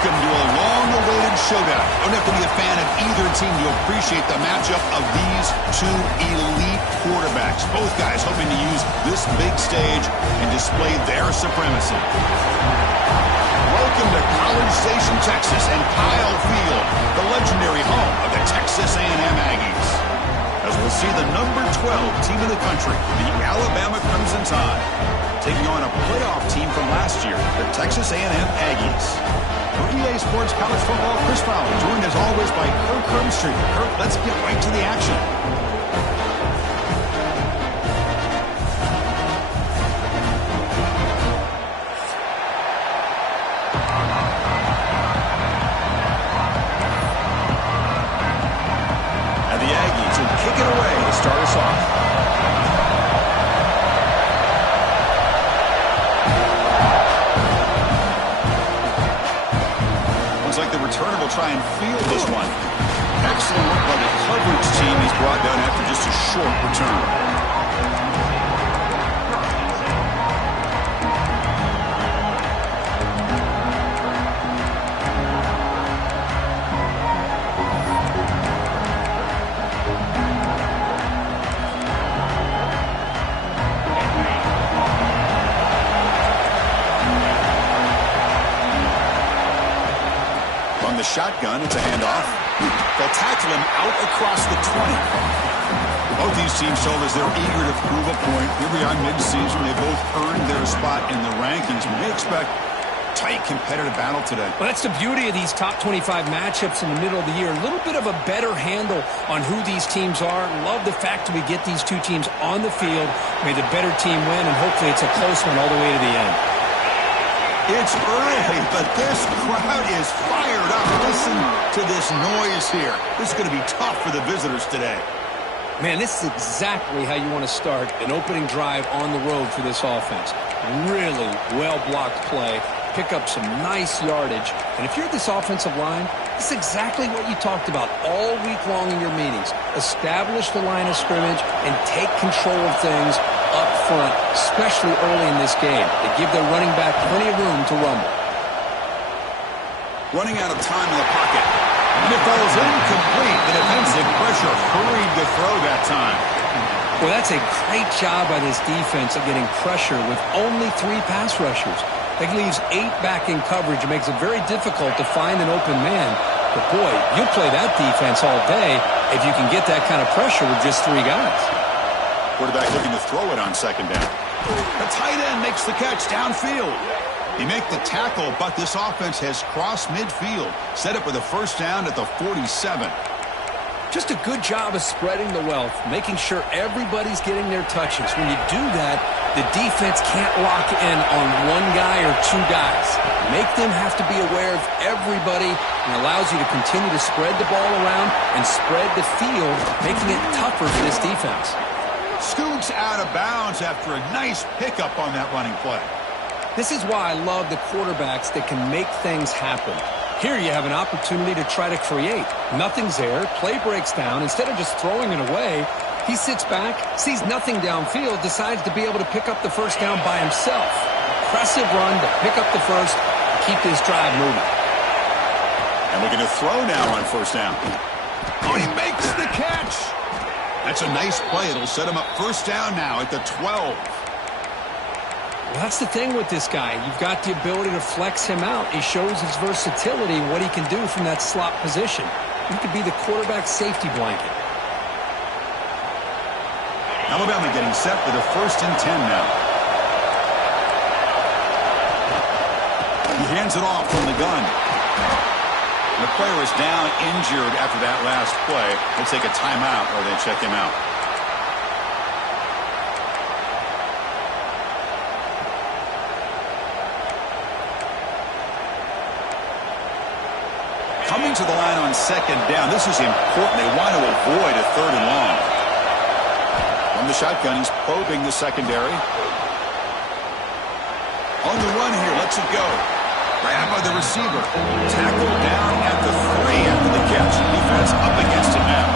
Welcome to a long-awaited showdown. You don't have to be a fan of either team to appreciate the matchup of these two elite quarterbacks. Both guys hoping to use this big stage and display their supremacy. Welcome to College Station, Texas, and Kyle Field, the legendary home of the Texas A&M Aggies. As we'll see the number 12 team in the country, the Alabama Crimson Tide, taking on a playoff team from last year, the Texas A&M Aggies. For EA Sports College Football, Chris Fowler, joined as always by Kirk Hermstreet. Kirk, let's get right to the action. And the Aggies will kick it away to start us off. Like the returner will try and field this one. Excellent work by the coverage team he's brought down after just a short return. The shotgun, it's a handoff. They'll tackle him out across the 20. Both these teams show as they're eager to prove a point. Here we are mid-season. They both earned their spot in the rankings. We expect tight competitive battle today. Well, that's the beauty of these top 25 matchups in the middle of the year. A little bit of a better handle on who these teams are. Love the fact that we get these two teams on the field. May the better team win, and hopefully it's a close one all the way to the end. It's early, but this crowd is fired up. Listen to this noise here. This is going to be tough for the visitors today. Man, this is exactly how you want to start an opening drive on the road for this offense. Really well-blocked play, pick up some nice yardage. And if you're this offensive line, this is exactly what you talked about all week long in your meetings. Establish the line of scrimmage and take control of things up front, especially early in this game. They give their running back plenty of room to rumble. Running out of time in the pocket. And it falls incomplete. The defensive pressure hurried the throw that time. Well, that's a great job by this defense of getting pressure with only 3 pass rushers. That leaves 8 back in coverage. It makes it very difficult to find an open man. But, boy, you'll play that defense all day if you can get that kind of pressure with just 3 guys. Quarterback looking to throw it on second down. The tight end makes the catch downfield. He makes the tackle, but this offense has crossed midfield. Set up with a first down at the 47. Just a good job of spreading the wealth, making sure everybody's getting their touches. When you do that, the defense can't lock in on 1 guy or 2 guys. Make them have to be aware of everybody, and allows you to continue to spread the ball around and spread the field, making it tougher for this defense. Scoots out of bounds after a nice pickup on that running play. This is why I love the quarterbacks that can make things happen. Here you have an opportunity to try to create. Nothing's there. Play breaks down. Instead of just throwing it away, he sits back, sees nothing downfield, decides to be able to pick up the first down by himself. Impressive run to pick up the first, keep this drive moving. And looking to throw now on first down. Oh, he makes the catch. That's a nice play. It'll set him up first down now at the 12. Well, that's the thing with this guy. You've got the ability to flex him out. He shows his versatility, what he can do from that slot position. He could be the quarterback's safety blanket. Alabama getting set for the 1st and 10 now. He hands it off from the gun. The player is down injured after that last play. They take a timeout or they check him out. Coming to the line on second down. This is important. They want to avoid a 3rd and long. From the shotgun, he's probing the secondary. On the run here, lets it go. Grabbed by the receiver. Tackled down at the 3 after the catch. Defense up against him now.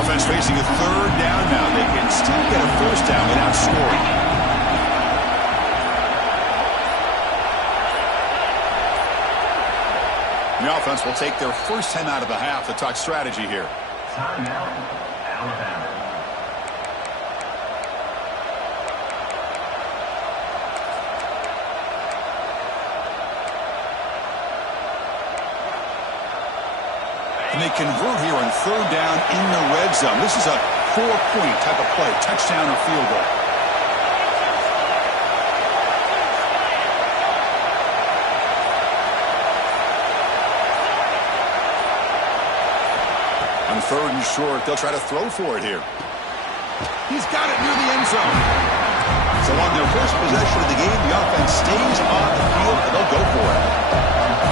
Offense facing a third down now. They can still get a first down without scoring. The offense will take their first time out of the half to talk strategy here. Timeout, Alabama. And they convert here on third down in the red zone. This is a 4-point type of play, touchdown or field goal. On third and short, they'll try to throw for it here. He's got it near the end zone. So on their first possession of the game, the offense stays on the field, and they'll go for it.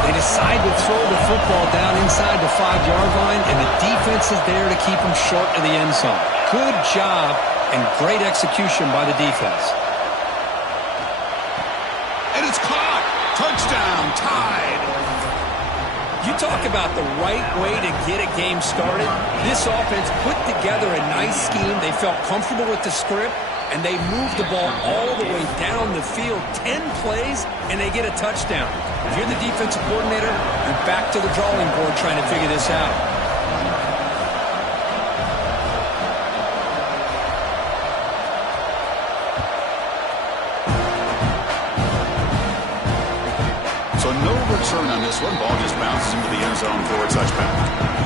They decide to throw the football down inside the 5-yard line, and the defense is there to keep them short of the end zone. Good job and great execution by the defense. And it's caught. Touchdown, tied. You talk about the right way to get a game started. This offense put together a nice scheme. They felt comfortable with the script, and they moved the ball all the way down the field. 10 plays, and they get a touchdown. If you're the defensive coordinator, you're back to the drawing board trying to figure this out. So no return on this one. Ball just bounces into the end zone for a touchback.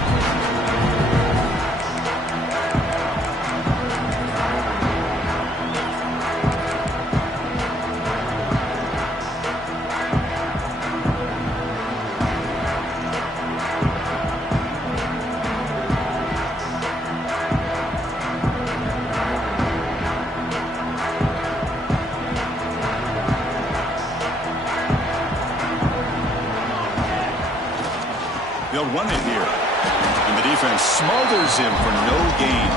They'll run it here. And the defense smothers him for no gain.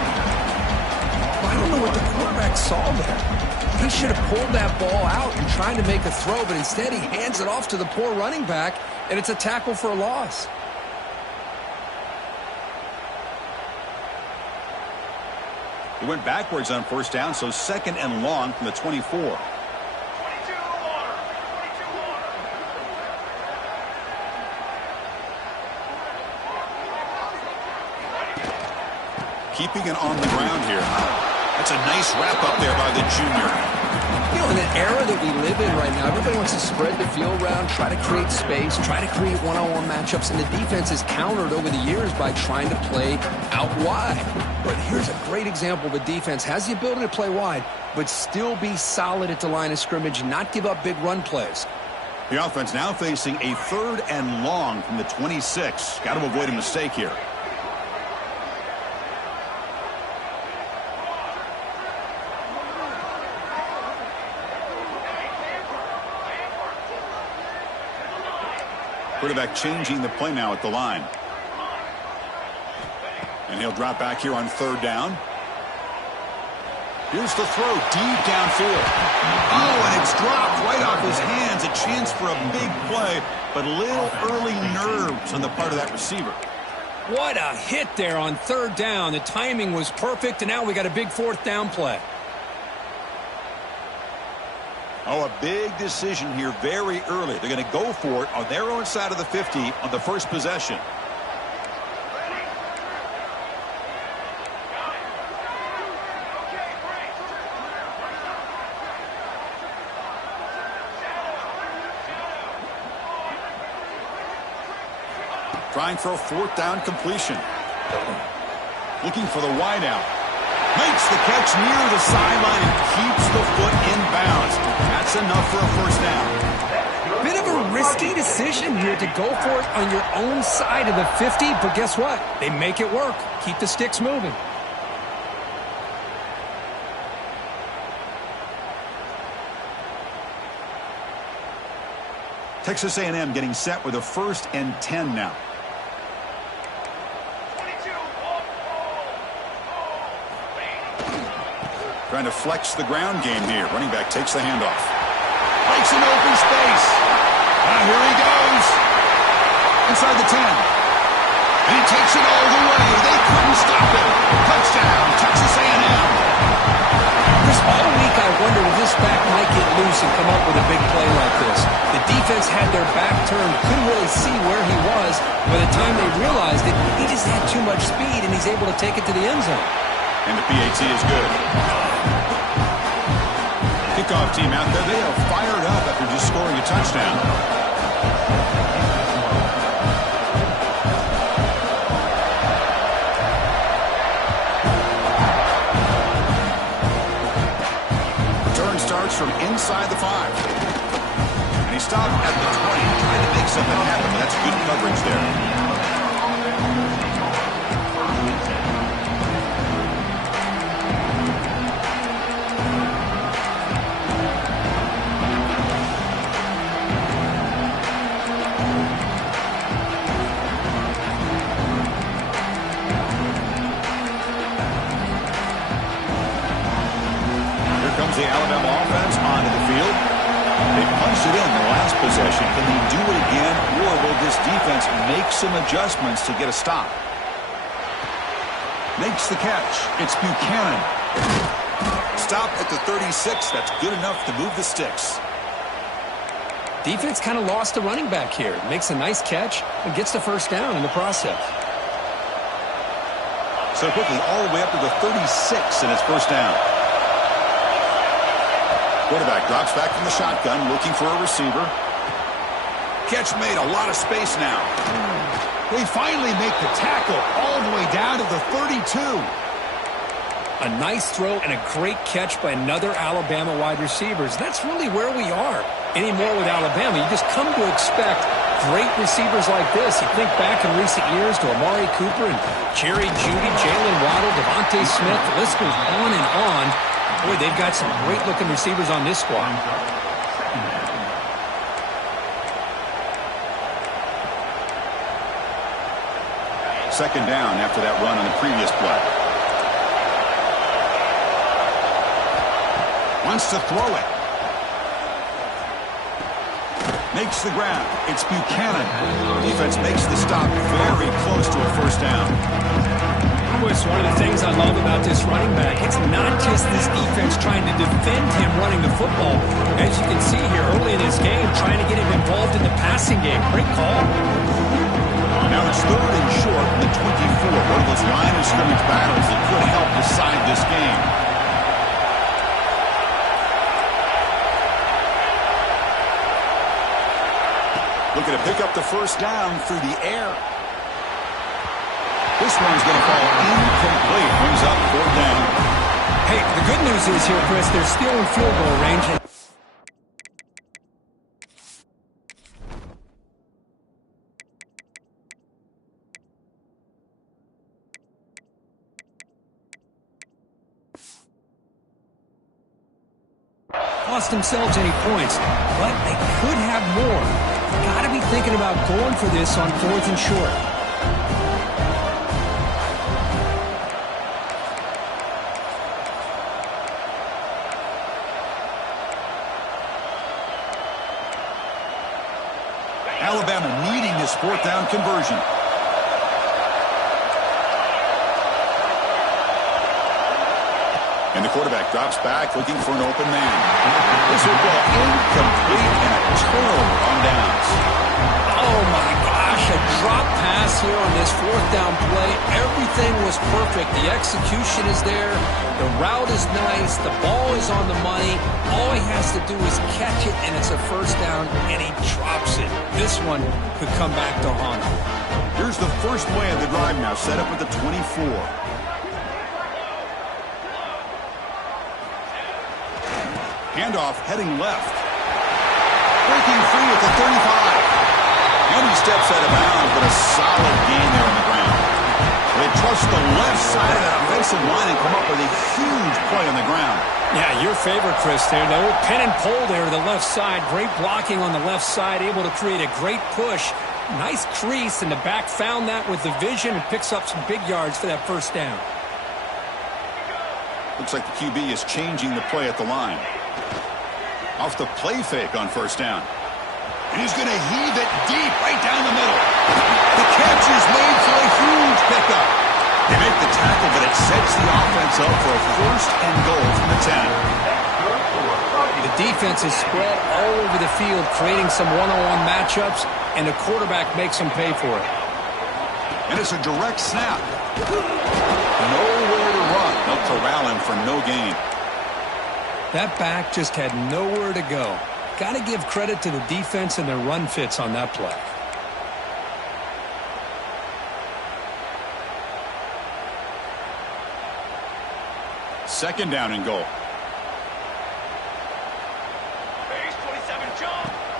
I don't know what the quarterback saw there. He should have pulled that ball out and tried to make a throw, but instead he hands it off to the poor running back, and it's a tackle for a loss. He went backwards on first down, so second and long from the 24. Keeping it on the ground here. That's a nice wrap up there by the junior. You know, in the era that we live in right now, everybody wants to spread the field around, try to create space, try to create one-on-one matchups, and the defense is countered over the years by trying to play out wide. But here's a great example. The defense has the ability to play wide, but still be solid at the line of scrimmage, not give up big run plays. The offense now facing a third and long from the 26. Got to avoid a mistake here. Quarterback changing the play now at the line. And he'll drop back here on third down. Here's the throw deep downfield. Oh, and it's dropped right off his hands. A chance for a big play, but a little early nerves on the part of that receiver. What a hit there on third down. The timing was perfect, and now we got a big fourth down play. Oh, a big decision here very early. They're going to go for it on their own side of the 50 on the first possession. Trying for a fourth down completion. Looking for the wideout. Makes the catch near the sideline and keeps the foot in bounds. That's enough for a first down. Bit of a risky decision here to go for it on your own side of the 50, but guess what? They make it work. Keep the sticks moving. Texas A&M getting set with a 1st and 10 now. Trying to flex the ground game here. Running back takes the handoff. Breaks an open space. Here he goes. Inside the 10. And he takes it all the way. They couldn't stop him. defense had their back turned, couldn't really see where he was. By the time they realized it, he just had too much speed, and he's able to take it to the end zone. And the PAT is good. Kickoff team out there, they are fired up after just scoring a touchdown. Return starts from inside the 5. And he stopped at the 20, trying to make something happen, but that's good coverage there. The Alabama offense onto the field. They punched it in the last possession. Can they do it again, or will this defense make some adjustments to get a stop? Makes the catch. It's Buchanan. Stop at the 36. That's good enough to move the sticks. Defense kind of lost a running back here. Makes a nice catch and gets the first down in the process. So quickly all the way up to the 36, and it's first down. Quarterback drops back from the shotgun, looking for a receiver. Catch made, a lot of space now. They finally make the tackle all the way down to the 32. A nice throw and a great catch by another Alabama wide receivers. That's really where we are. Anymore with Alabama, you just come to expect great receivers like this. You think back in recent years to Amari Cooper and Jerry Jeudy, Jalen Waddle, Devontae Smith. The list goes on and on. Boy, they've got some great-looking receivers on this squad. Second down after that run on the previous play. Wants to throw it. Makes the grab. It's Buchanan. Defense makes the stop very close to a first down. It's one of the things I love about this running back. It's not just this defense trying to defend him running the football. As you can see here early in this game, trying to get him involved in the passing game. Great call. Now it's third and short from the 24. One of those line of scrimmage battles that could help decide this game. Looking to pick up the first down through the air. This one's going to fall incomplete. Brings up fourth down. Hey, the good news is here, Chris, they're still in field goal range. Lost themselves any points, but they could have more. Got to be thinking about going for this on fourth and short. Alabama needing this fourth down conversion. And the quarterback drops back looking for an open man. This will go incomplete and a turnover on downs. Oh my gosh, a drop pass here on this fourth down play. Everything was perfect. The execution is there. The route is nice. The ball is on the money. All he has to do is catch it, and it's a first down, and he drops it. This one could come back to haunt him. Here's the first play of the drive now, set up at the 24. Handoff heading left. Breaking free at the 35. And he steps out of bounds, but a solid gain there on the ground. They trust the left side of that offensive line and come up with a huge play on the ground. Yeah, your favorite, Chris, there. The old pin and pull there to the left side. Great blocking on the left side, able to create a great push. Nice crease, and the back found that with the vision and picks up some big yards for that first down. Looks like the QB is changing the play at the line. Off the play fake on first down. And he's going to heave it deep right down the middle. The catch is made for a huge pickup. They make the tackle, but it sets the offense up for a first and goal from the 10. The defense is spread all over the field, creating some one-on-one matchups, and the quarterback makes them pay for it. And it's a direct snap. Nowhere to run. They'll corral him for no gain. That back just had nowhere to go. Got to give credit to the defense and their run fits on that play. Second down and goal.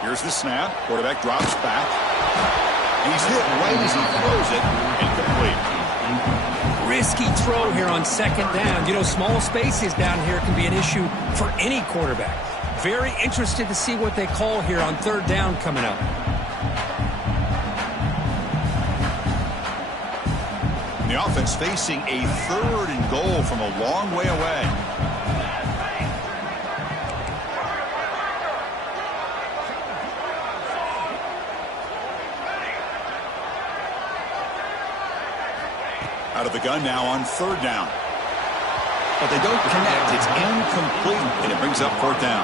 Here's the snap. Quarterback drops back. And he's hit right as he throws it. Incomplete. Risky throw here on second down. You know, small spaces down here can be an issue for any quarterback. Very interested to see what they call here on third down coming up. The offense facing a third and goal from a long way away. Out of the gun now on third down. But they don't connect. It's incomplete, and it brings up fourth down.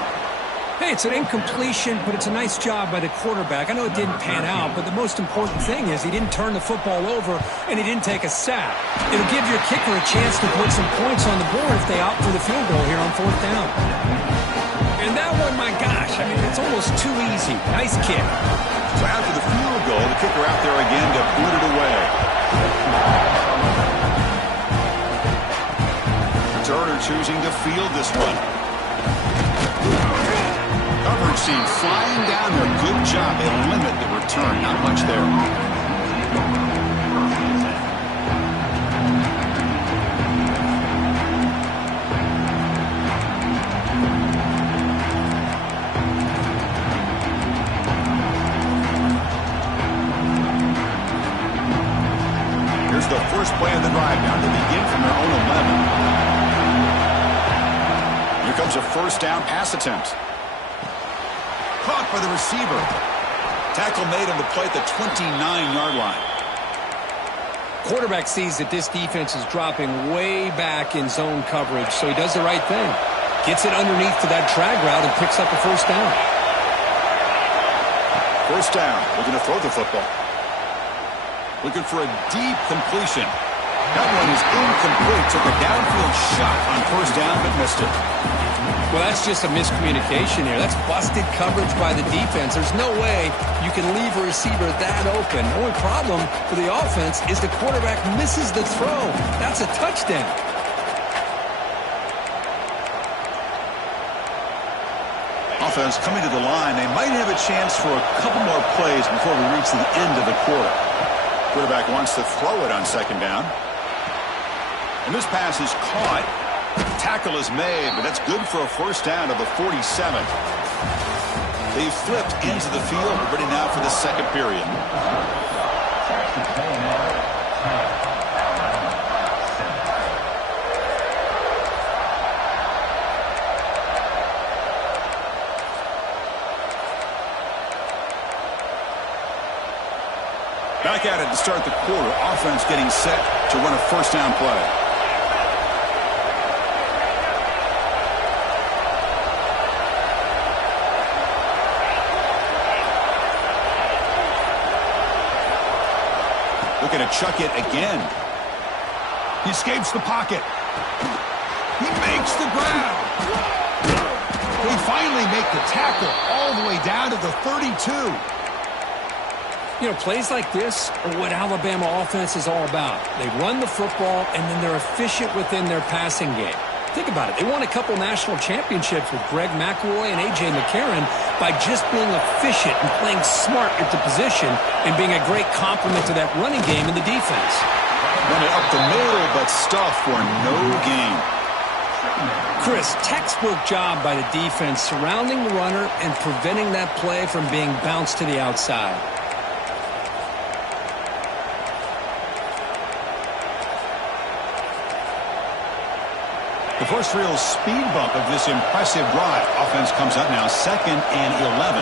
Hey, it's an incompletion, but it's a nice job by the quarterback. I know it didn't pan out, but the most important thing is he didn't turn the football over and he didn't take a sack. It'll give your kicker a chance to put some points on the board if they opt for the field goal here on fourth down. And that one, my gosh, I mean, it's almost too easy. Nice kick. So after the field goal, the kicker out there again to boot it away. Turner choosing to field this one. Coverage team flying down there. Good job. They limit the return. Not much there. Here's the first play of the drive now. They begin from their own 11. Here comes a first down pass attempt. Caught by the receiver. Tackle made on the play at the 29-yard line. Quarterback sees that this defense is dropping way back in zone coverage, so he does the right thing. Gets it underneath to that drag route and picks up a first down. First down. Looking to throw the football. Looking for a deep completion. That one is incomplete. Took a downfield shot on first down, but missed it. Well, that's just a miscommunication here. That's busted coverage by the defense. There's no way you can leave a receiver that open. The only problem for the offense is the quarterback misses the throw. That's a touchdown. Offense coming to the line. They might have a chance for a couple more plays before we reach the end of the quarter. Quarterback wants to throw it on second down. And this pass is caught. Tackle is made, but that's good for a first down of the 47th. They've flipped into the field, ready now for the second period. Back at it to start the quarter. Offense getting set to run a first down play. Looking to chuck it again. He escapes the pocket. He makes the grab. They finally make the tackle all the way down to the 32. You know, plays like this are what Alabama offense is all about. They run the football, and then they're efficient within their passing game. Think about it. They won a couple national championships with Greg McElroy and A.J. McCarron by just being efficient and playing smart at the position and being a great complement to that running game in the defense. Run it up the middle, but stuffed for no gain. Chris, textbook job by the defense surrounding the runner and preventing that play from being bounced to the outside. The first real speed bump of this impressive drive. Offense comes up now, 2nd and 11.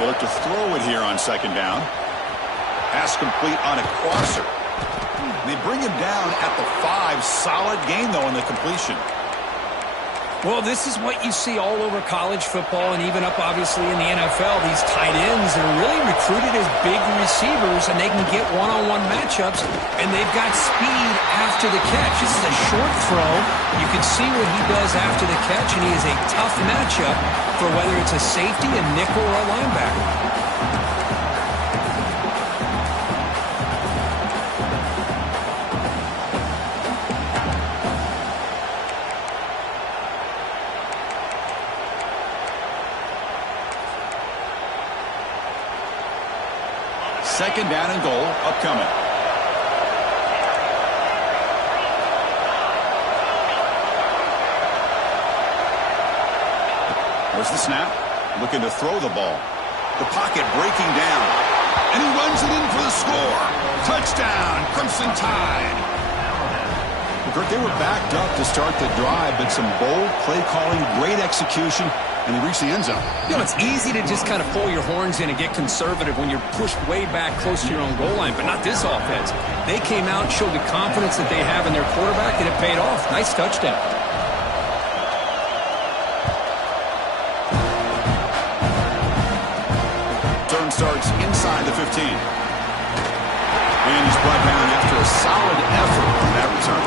They look to throw it here on second down. Pass complete on a crosser. They bring him down at the 5. Solid gain, though, on the completion. Well, this is what you see all over college football and even up, obviously, in the NFL. These tight ends that are really recruited as big receivers, and they can get one-on-one matchups, and they've got speed after the catch. This is a short throw. You can see what he does after the catch, and he is a tough matchup for whether it's a safety, a nickel, or a linebacker. Second down and goal upcoming. There's the snap. Looking to throw the ball. The pocket breaking down. And he runs it in for the score. Touchdown, Crimson Tide. Well, Kirk, they were backed up to start the drive, but some bold play calling, great execution, and he reached the end zone. You know, it's easy to just kind of pull your horns in and get conservative when you're pushed way back close to your own goal line, but not this offense. They came out and showed the confidence that they have in their quarterback, and it paid off. Nice touchdown. Turn starts inside the 15. And he's brought down after a solid effort on that return.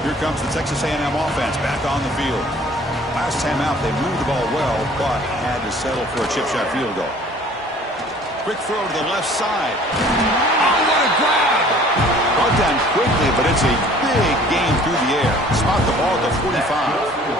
Here comes the Texas A&M offense back on the field. Last time out, they moved the ball well, but had to settle for a chip shot field goal. Quick throw to the left side. Oh, what a grab! Brought down quickly, but it's a big game through the air. Spot the ball at the 45.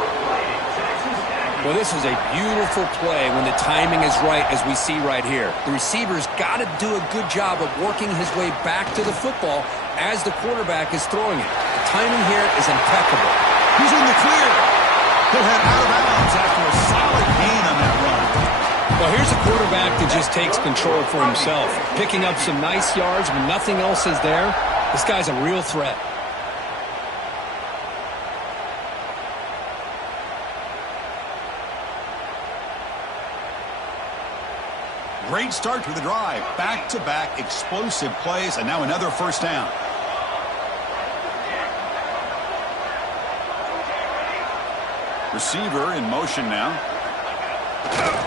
Well, this is a beautiful play when the timing is right, as we see right here. The receiver's got to do a good job of working his way back to the football as the quarterback is throwing it. The timing here is impeccable. He's in the clear. He'll head out of bounds after a solid gain on that run. Well, here's a quarterback that just takes control for himself, picking up some nice yards when nothing else is there. This guy's a real threat. Great start to the drive. Back-to-back explosive plays, and now another first down. Receiver in motion now.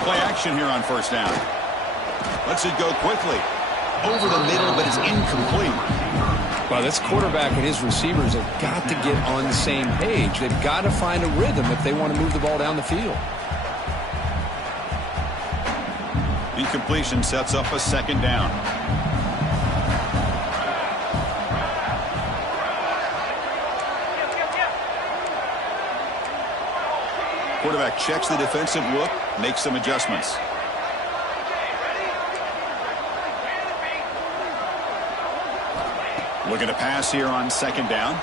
Play action here on first down. Lets it go quickly. Over the middle, but it's incomplete. Well, this quarterback and his receivers have got to get on the same page. They've got to find a rhythm if they want to move the ball down the field. Incompletion sets up a second down. Quarterback checks the defensive look, makes some adjustments. Looking to pass here on second down.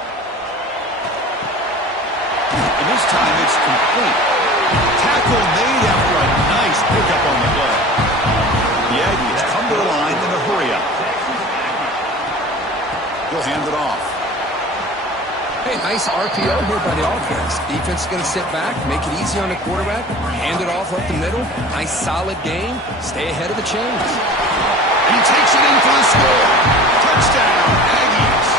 And this time it's complete. Tackle made after a nice pickup on the play. The Aggies come to the line in a hurry-up. He'll hand it off. Hey, nice RPO here by the offense. Defense is going to sit back, make it easy on the quarterback, hand it off up the middle. Nice solid game. Stay ahead of the chains. And he takes it in for the score. Touchdown, Aggies.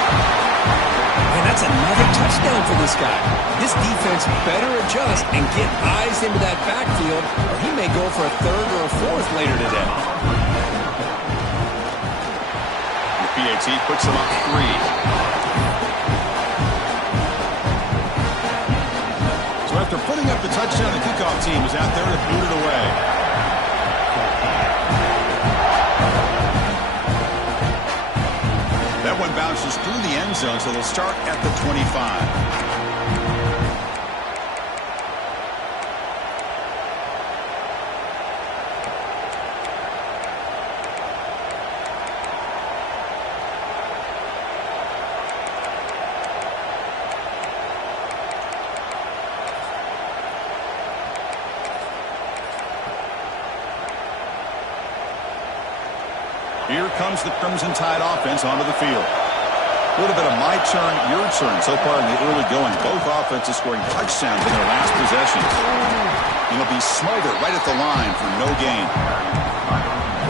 And that's another touchdown for this guy. This defense better adjust and get eyes into that backfield, or he may go for a third or a fourth later today. The PAT puts him up 3. So after putting up the touchdown, the kickoff team is out there to boot it away. That one bounces through the end zone, so they'll start at the 25. Here comes the Crimson Tide offense onto the field. A little bit of my turn, your turn so far in the early going. Both offenses scoring touchdowns in their last possessions. It'll be Smolder right at the line for no gain.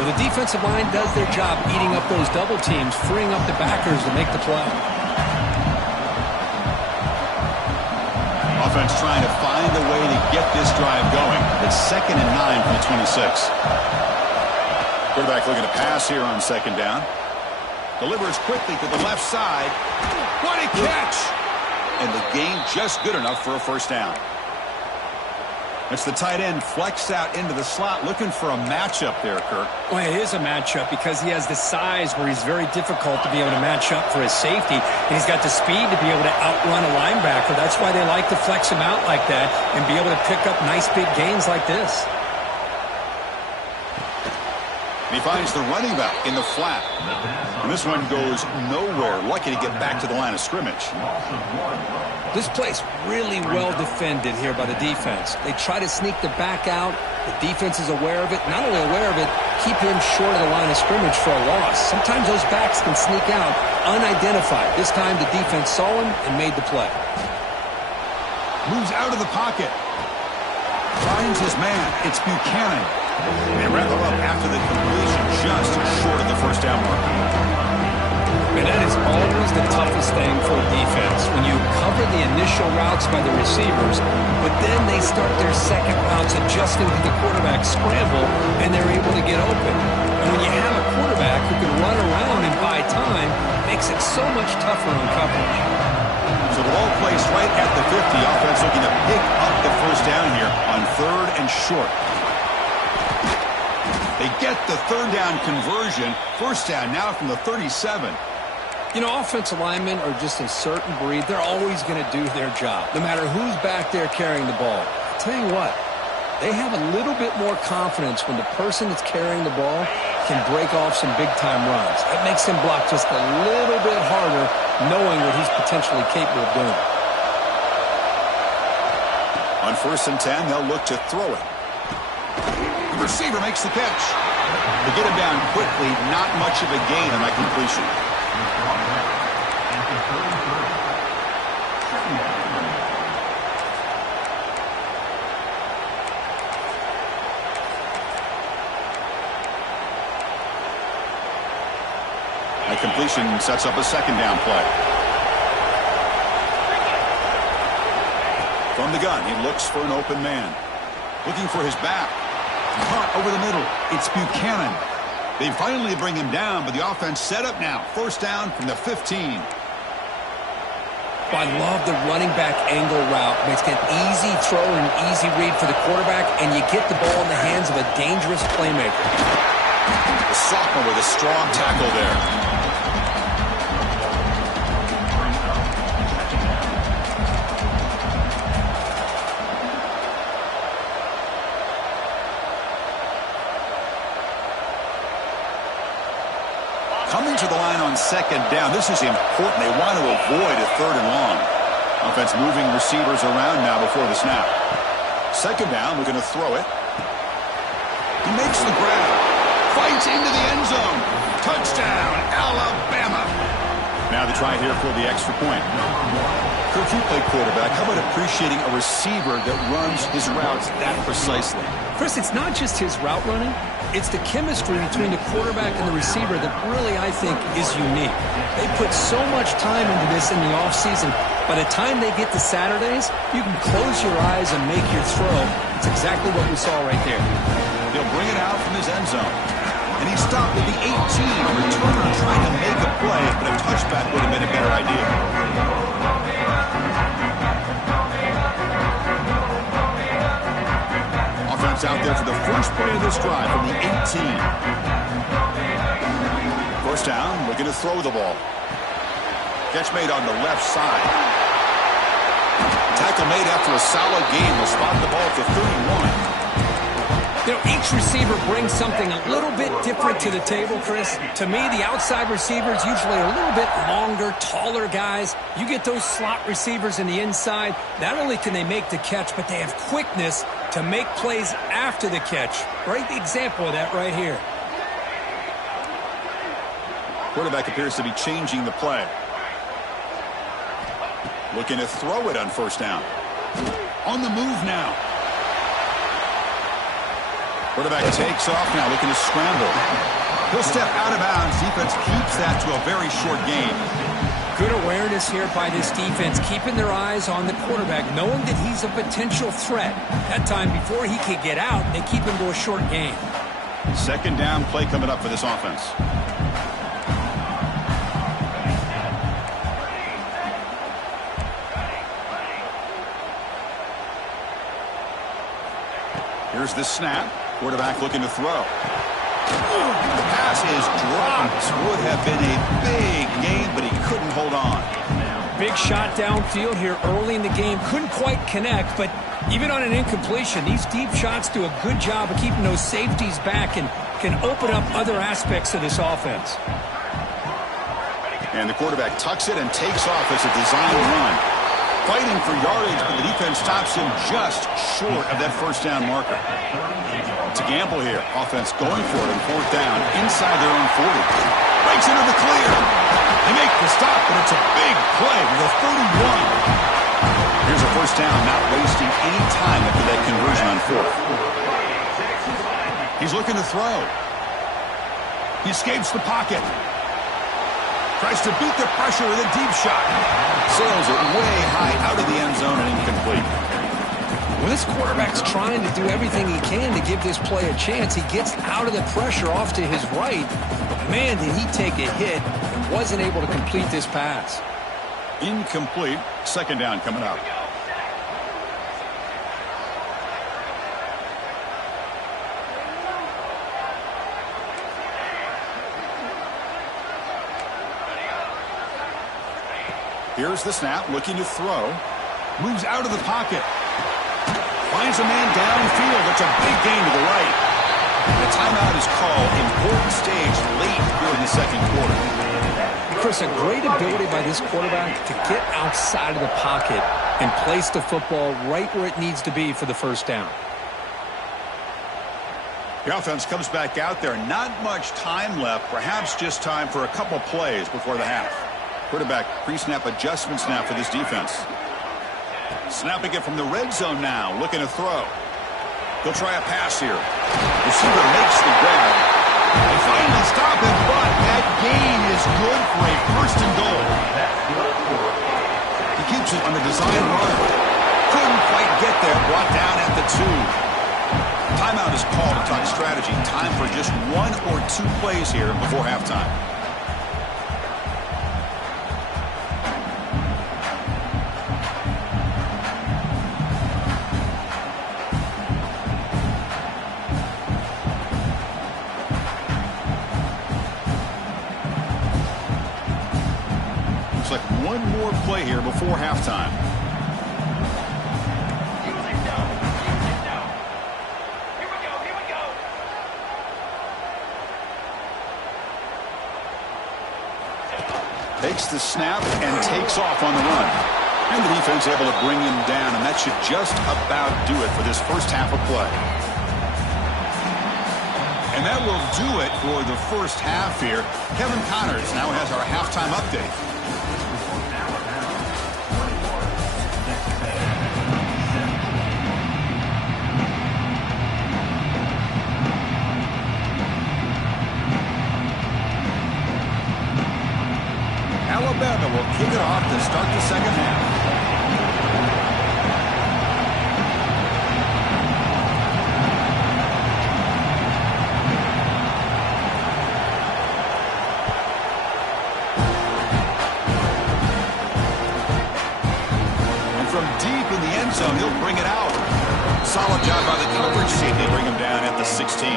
Well, the defensive line does their job eating up those double teams, freeing up the backers to make the play. Offense trying to find a way to get this drive going. It's 2nd and 9 from the 26. Quarterback looking to pass here on 2nd down. Delivers quickly to the left side. What a catch! And the gain just good enough for a 1st down. It's the tight end flexed out into the slot, looking for a matchup there, Kirk. Well, it is a matchup because he has the size where he's very difficult to be able to match up for his safety, and he's got the speed to be able to outrun a linebacker. That's why they like to flex him out like that and be able to pick up nice big gains like this. And he finds the running back in the flat. And this one goes nowhere. Lucky to get back to the line of scrimmage. This play's really well defended here by the defense. They try to sneak the back out. The defense is aware of it. Not only aware of it, keep him short of the line of scrimmage for a loss. Sometimes those backs can sneak out unidentified. This time the defense saw him and made the play. Moves out of the pocket. Finds his man. It's Buchanan. They wrap him up after the completion, just short of the 1st down mark. And that is always the toughest thing for a defense, when you cover the initial routes by the receivers, but then they start their second routes adjusting to the quarterback scramble, and they're able to get open. And when you have a quarterback who can run around and buy time, it makes it so much tougher on coverage. So the ball placed right at the 50. Offense looking to pick up the 1st down here on 3rd and short. They get the 3rd down conversion. 1st down now from the 37. You know, offensive linemen are just a certain breed. They're always going to do their job, no matter who's back there carrying the ball. I'll tell you what, they have a little bit more confidence when the person that's carrying the ball can break off some big-time runs. It makes him block just a little bit harder, knowing what he's potentially capable of doing. On 1st and 10, they'll look to throw it. The receiver makes the catch. They get him down quickly, not much of a gain on that completion. That completion sets up a 2nd down play. From the gun, he looks for an open man. Looking for his back. Caught over the middle. It's Buchanan. They finally bring him down, but the offense set up now. 1st down from the 15. Well, I love the running back angle route. Makes it an easy throw and an easy read for the quarterback, and you get the ball in the hands of a dangerous playmaker. The sophomore with a strong tackle there. Coming to the line on 2nd down. This is important. They want to avoid a 3rd and long. Offense moving receivers around now before the snap. 2nd down, looking to throw it. He makes the grab. Fights into the end zone. Touchdown, Alabama. Now they try here for the extra point. Kirk, you play quarterback. How about appreciating a receiver that runs his routes that precisely? Chris, it's not just his route running. It's the chemistry between the quarterback and the receiver that really, I think, is unique. They put so much time into this in the offseason. By the time they get to Saturdays, you can close your eyes and make your throw. It's exactly what we saw right there. They'll bring it out from his end zone. And he stopped at the 18. A returner trying to make a play, but a touchback would have been a better idea. Offense out there for the first play of this drive from the 18. 1st down, looking to throw the ball. Catch made on the left side. Tackle made after a solid gain. Will spot the ball at the 31. You know, each receiver brings something a little bit different to the table, Chris. To me, the outside receivers usually are a little bit longer, taller guys. You get those slot receivers in the inside, not only can they make the catch, but they have quickness to make plays after the catch. Great example of that right here. Quarterback appears to be changing the play. Looking to throw it on 1st down. On the move now. Quarterback takes off now, looking to scramble. He'll step out of bounds. Defense keeps that to a very short gain. Good awareness here by this defense, keeping their eyes on the quarterback, knowing that he's a potential threat. That time, before he could get out, they keep him to a short gain. Second down play coming up for this offense. Here's the snap. Quarterback looking to throw. The pass is dropped. Would have been a big gain, but he couldn't hold on. Big shot downfield here early in the game. Couldn't quite connect, but even on an incompletion, these deep shots do a good job of keeping those safeties back and can open up other aspects of this offense. And the quarterback tucks it and takes off as a design run. Fighting for yardage, but the defense stops him just short of that first down marker. It's a gamble here. Offense going for it on fourth down inside their own 40. Breaks into the clear. They make the stop, but it's a big play with a 31. Here's a first down, not wasting any time after that conversion on fourth. He's looking to throw. He escapes the pocket. Tries to beat the pressure with a deep shot. Sails it way high out of the end zone and incomplete. Well, this quarterback's trying to do everything he can to give this play a chance. He gets out of the pressure off to his right. But man, did he take a hit and wasn't able to complete this pass. Incomplete. Second down coming up. Here's the snap, looking to throw. Moves out of the pocket. Finds a man downfield. That's a big gain to the right. The timeout is called. Important stage late here in the second quarter. Chris, a great ability by this quarterback to get outside of the pocket and place the football right where it needs to be for the first down. The offense comes back out there. Not much time left. Perhaps just time for a couple plays before the half. Quarterback pre-snap adjustments now for this defense. Snapping it from the red zone now, looking to throw. He'll try a pass here. Receiver makes the grab. They finally stop him, but that gain is good for a first and goal. He keeps it on the design run. Couldn't quite get there, brought down at the 2. Timeout is called to talk strategy. Time for just 1 or 2 plays here before halftime. Like one more play here before halftime. Takes the snap and takes off on the run. And the defense able to bring him down, and that should just about do it for this first half of play. And that will do it for the first half here. Kevin Connors now has our halftime update. Alabama will kick it off to start the second half. And from deep in the end zone, he'll bring it out. Solid job by the coverage safety to bring him down at the 16.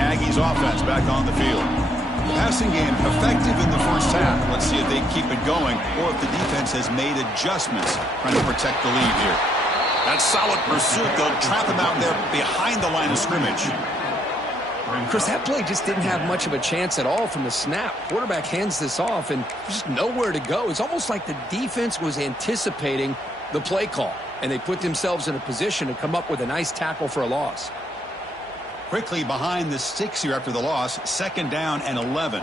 Aggies offense back on the field. The passing game effective in the first half. Let's see if they keep it going or if the defense has made adjustments trying to protect the lead here. That solid pursuit. They'll trap him out there behind the line of scrimmage. Chris, that play just didn't have much of a chance at all from the snap. Quarterback hands this off and just nowhere to go. It's almost like the defense was anticipating the play call, and they put themselves in a position to come up with a nice tackle for a loss. Quickly behind the 6 here after the loss. 2nd down and 11.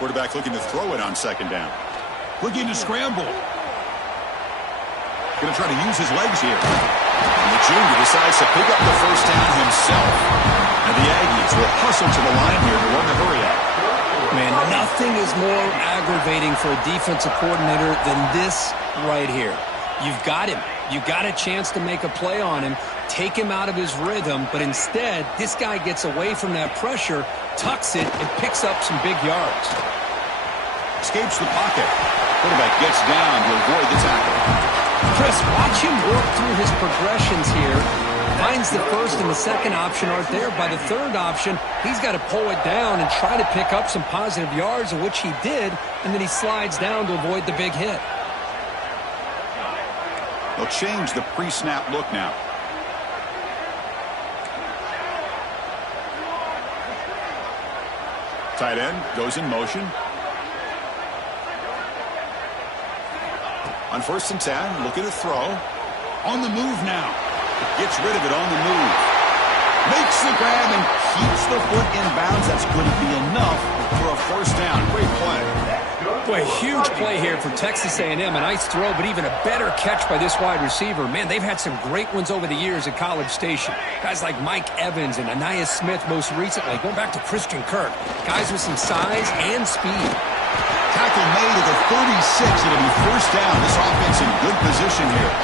Quarterback looking to throw it on 2nd down. Looking to scramble. Going to try to use his legs here. And the junior decides to pick up the 1st down himself. And the Aggies will hustle to the line here to run the hurry out. Man, nothing is more aggravating for a defensive coordinator than this right here. You've got him. You've got a chance to make a play on him, take him out of his rhythm, but instead, this guy gets away from that pressure, tucks it, and picks up some big yards. Escapes the pocket. Quarterback gets down to avoid the tackle. Chris, watch him work through his progressions here. Finds the 1st and the 2nd option aren't there. By the 3rd option, he's got to pull it down and try to pick up some positive yards, which he did, and then he slides down to avoid the big hit. They'll change the pre-snap look now. Tight end goes in motion. On 1st and 10, looking to throw. On the move now. Gets rid of it on the move. Makes the grab and keeps the foot in bounds. That's going to be enough for a 1st down. Great play. Boy, huge play here for Texas A&M. A nice throw, but even a better catch by this wide receiver. Man, they've had some great ones over the years at College Station. Guys like Mike Evans and Ncaa Smith most recently, going back to Christian Kirk. Guys with some size and speed. Tackle made at the 36. It'll be 1st down. This offense in good position here.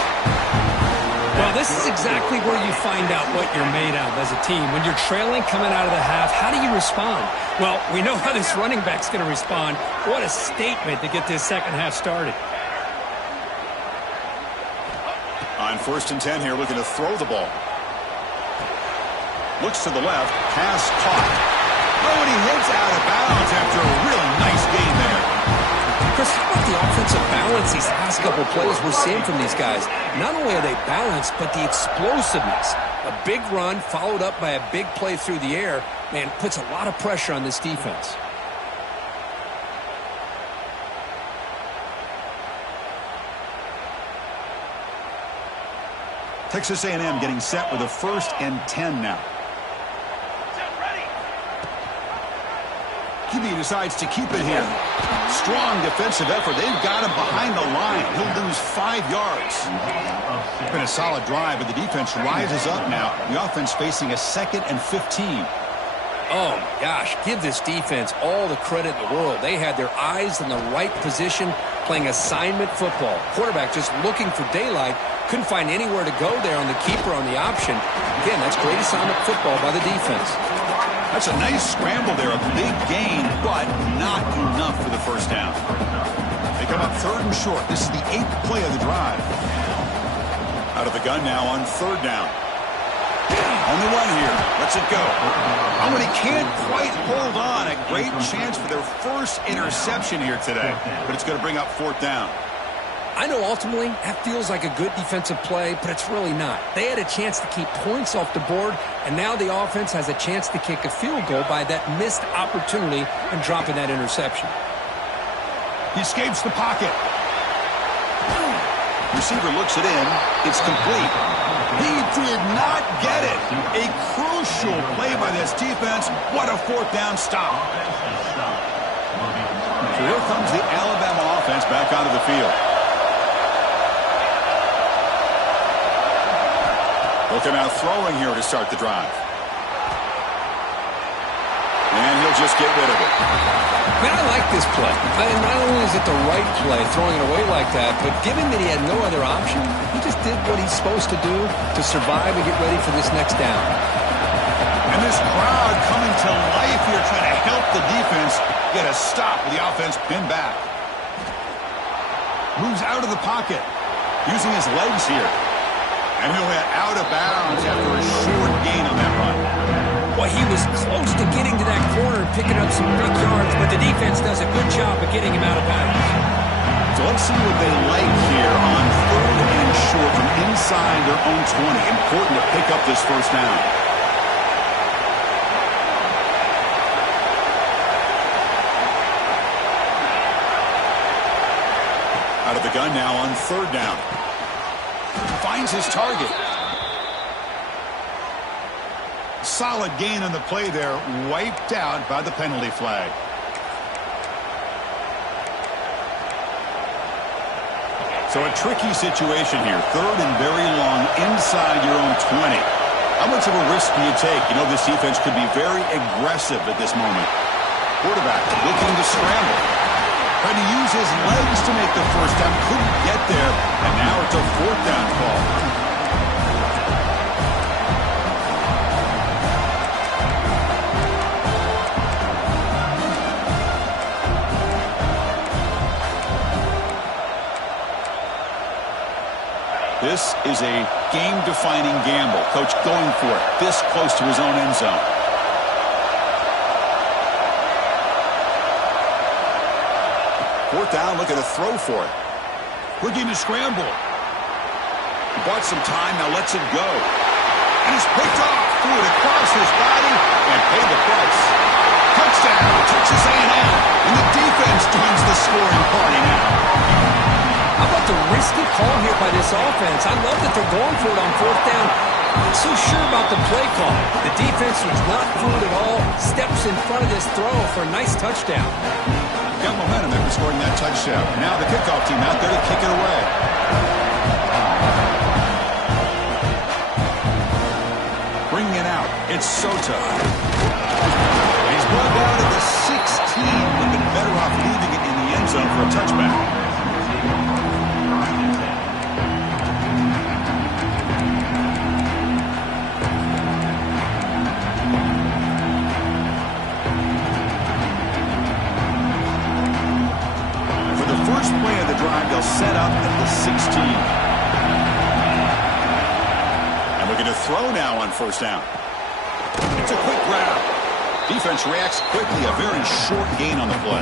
Well, this is exactly where you find out what you're made of as a team. When you're trailing coming out of the half, how do you respond? Well, we know how this running back's going to respond. What a statement to get this 2nd half started. On 1st and 10 here, looking to throw the ball. Looks to the left. Pass caught. Oh, and he heads out of bounds after a really nice game there. Chris, how about the offensive balance these last couple plays we're seeing from these guys? Not only are they balanced, but the explosiveness. A big run followed up by a big play through the air, man, puts a lot of pressure on this defense. Texas A&M getting set with a 1st and 10 now. QB decides to keep it here. Strong defensive effort. They've got him behind the line. He'll lose 5 yards. It's been a solid drive, but the defense rises up now. The offense facing a 2nd and 15. Oh, my gosh. Give this defense all the credit in the world. They had their eyes in the right position, playing assignment football. Quarterback just looking for daylight. Couldn't find anywhere to go there on the keeper on the option. Again, that's great assignment football by the defense. That's a nice scramble there, a big gain, but not enough for the 1st down. They come up 3rd and short. This is the 8th play of the drive. Out of the gun now on 3rd down. On the run here. Lets it go. Oh, and he can't quite hold on. A great chance for their 1st interception here today, but it's going to bring up 4th down. I know ultimately that feels like a good defensive play, but it's really not. They had a chance to keep points off the board, and now the offense has a chance to kick a field goal by that missed opportunity and dropping that interception. He escapes the pocket. Receiver looks it in. It's complete. He did not get it. A crucial play by this defense. What a 4th down stop. So here comes the Alabama offense back onto the field. They'll come out throwing here to start the drive. And he'll just get rid of it. Man, I like this play. Not only is it the right play, throwing it away like that, but given that he had no other option, he just did what he's supposed to do to survive and get ready for this next down. And this crowd coming to life here, trying to help the defense get a stop with the offense pinned back. Moves out of the pocket, using his legs here. And he went out of bounds after a short gain on that run. Well, he was close to getting to that corner and picking up some big yards, but the defense does a good job of getting him out of bounds. So let's see what they like here on 3rd and short from inside their own 20. Important to pick up this 1st down. run now on third down. Finds his target. Solid gain on the play there. Wiped out by the penalty flag. So a tricky situation here. Third and very long inside your own 20. How much of a risk do you take? You know, this defense could be very aggressive at this moment. Quarterback looking to scramble. Trying to use his legs to make the first down. Couldn't get there. And now it's a fourth down call. This is a game-defining gamble. Coach going for it this close to his own end zone. Fourth down, looking to throw for it. Looking to scramble. He bought some time, now lets it go. And he's picked off. Threw it across his body and paid the price. Touchdown, Texas A&M. And the defense joins the scoring party now. How about the risky call here by this offense? I love that they're going for it on fourth down. I'm not so sure about the play call. The defense was not fooled at all. Steps in front of this throw for a nice touchdown. Got momentum after scoring that touchdown. Now the kickoff team out there to kick it away. Bringing it out. It's Soto. He's brought down to the 16. Would have been better off leaving it in the end zone for a touchback. First play of the drive, they'll set up at the 16. And we're going to throw now on first down. It's a quick grab. Defense reacts quickly. A very short gain on the play.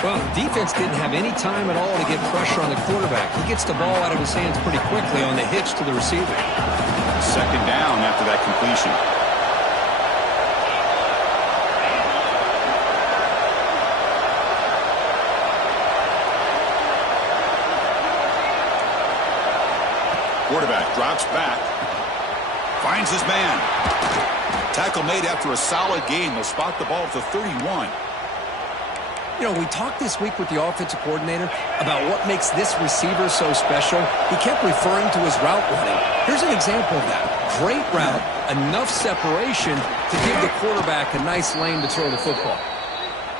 Well, defense didn't have any time at all to get pressure on the quarterback. He gets the ball out of his hands pretty quickly on the hitch to the receiver. Second down after that completion. Quarterback drops back. Finds his man. Tackle made after a solid gain. They'll spot the ball at the 31. You know, we talked this week with the offensive coordinator about what makes this receiver so special. He kept referring to his route running. Here's an example of that. Great route, enough separation to give the quarterback a nice lane to throw the football.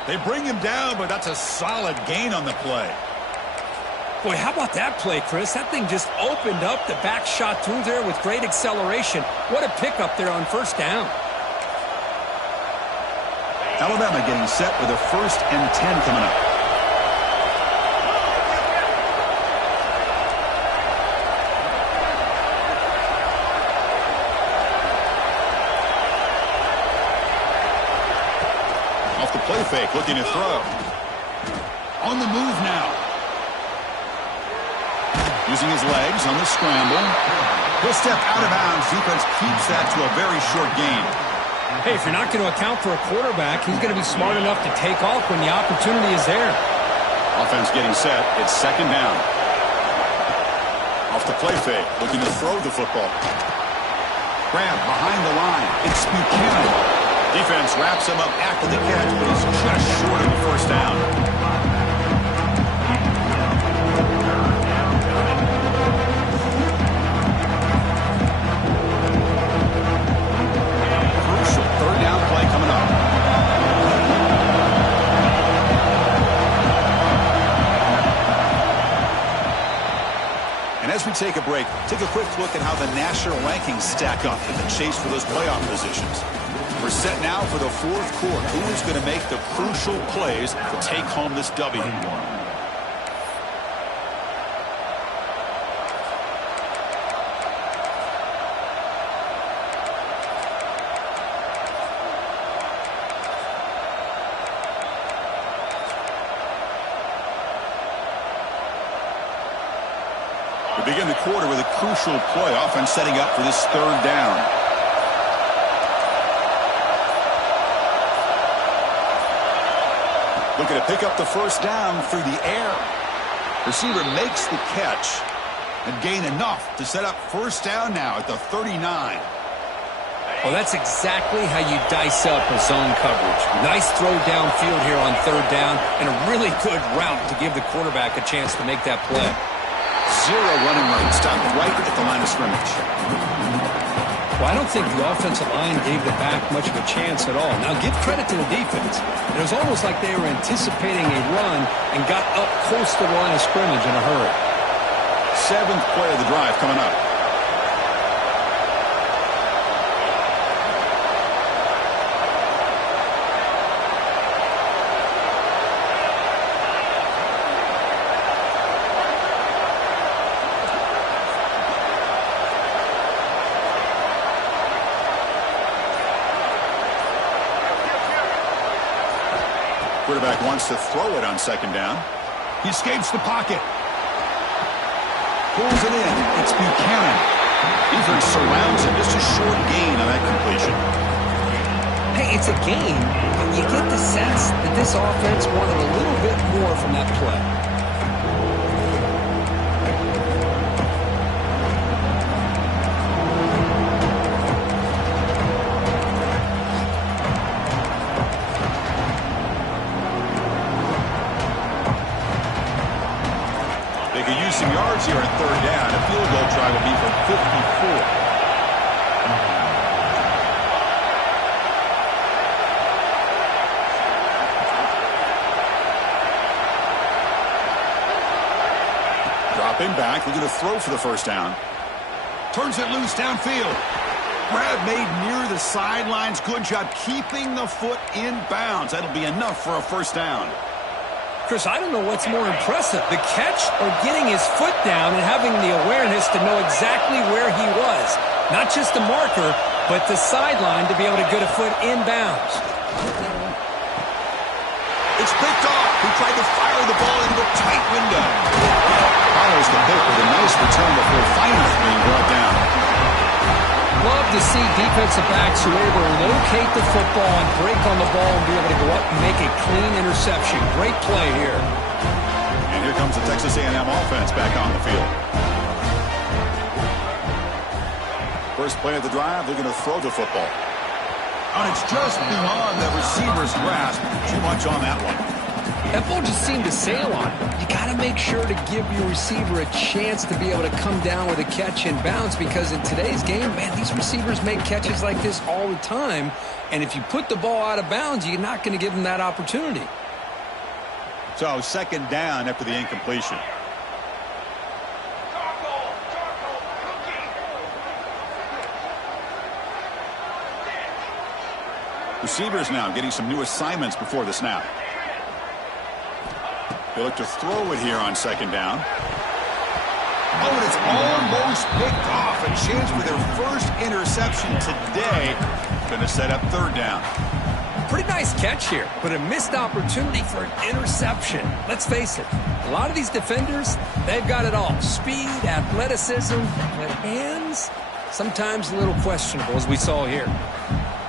They bring him down, but that's a solid gain on the play. Boy, how about that play, Chris? That thing just opened up. The back shot through there with great acceleration. What a pickup there on first down. Alabama getting set with a 1st and 10 coming up. Off the play fake, looking to throw. On the move now. Using his legs on the scramble. He'll step out of bounds. Defense keeps that to a very short gain. Hey, if you're not going to account for a quarterback, he's going to be smart enough to take off when the opportunity is there. Offense getting set. It's second down. Off the play fake. Looking to throw the football. Grab behind the line. It's Buchanan. Defense wraps him up after the catch, but he's just short of the first down. Third down play coming up. And as we take a break, take a quick look at how the national rankings stack up in the chase for those playoff positions. We're set now for the fourth quarter. Who is going to make the crucial plays to take home this W? We begin the quarter with a crucial play, offense setting up for this third down. Looking to pick up the first down through the air. Receiver makes the catch and gain enough to set up first down now at the 39. Well, that's exactly how you dice up a zone coverage. Nice throw downfield here on third down, and a really good route to give the quarterback a chance to make that play. Zero running lane, stopped right at the line of scrimmage. Well, I don't think the offensive line gave the back much of a chance at all. Now, give credit to the defense. It was almost like they were anticipating a run and got up close to the line of scrimmage in a hurry. Seventh play of the drive coming up. Quarterback wants to throw it on second down. He escapes the pocket. Pulls it in. It's Buchanan. Defense surrounds him. Just a short gain on that completion. Hey, it's a game, but you get the sense that this offense wanted a little bit more from that play. Some yards here at third down. A field goal try will be from 54. Dropping back, looking to throw for the first down. Turns it loose downfield. Grab made near the sidelines. Good job keeping the foot in bounds. That'll be enough for a first down. Chris, I don't know what's more impressive, the catch or getting his foot down and having the awareness to know exactly where he was. Not just the marker, but the sideline to be able to get a foot inbounds. It's picked off. He tried to fire the ball into a tight window. Follows the pick with a nice return before finally being brought down. Love to see defensive backs who are able to locate the football and break on the ball and be able to go up and make a clean interception. Great play here. And here comes the Texas A&M offense back on the field. First play of the drive, they're going to throw the football. And it's just beyond the receiver's grasp. Too much on that one. That ball just seemed to sail on him. You got to make sure to give your receiver a chance to be able to come down with a catch and bounce, because in today's game, man, these receivers make catches like this all the time. And if you put the ball out of bounds, you're not going to give them that opportunity. So second down after the incompletion. Receivers now getting some new assignments before the snap. They look to throw it here on second down. Oh, and it's almost picked off. A chance for their first interception today. Going to set up third down. Pretty nice catch here, but a missed opportunity for an interception. Let's face it, a lot of these defenders, they've got it all. Speed, athleticism, but hands, sometimes a little questionable, as we saw here.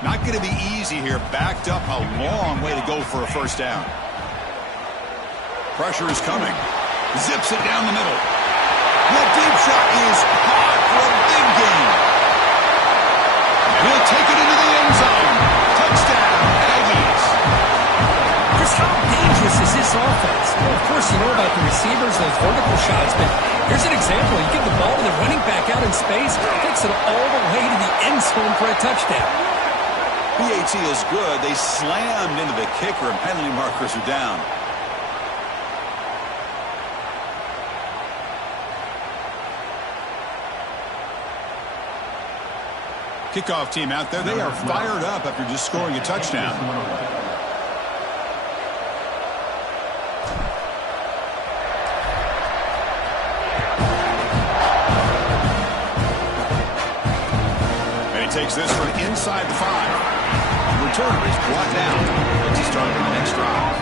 Not going to be easy here. Backed up a long way to go for a first down. Pressure is coming. Zips it down the middle. The deep shot is caught for a big gain. He'll take it into the end zone. Touchdown, Aggies. Chris, how dangerous is this offense? Well, of course, you know about the receivers, those vertical shots, but here's an example. You give the ball to the running back out in space, takes it all the way to the end zone for a touchdown. PAT is good. They slammed into the kicker, and penalty markers are down. Kickoff team out there. They are fired up after just scoring a touchdown. And he takes this from inside the 5. The returner is brought down. Let's start on the next drive.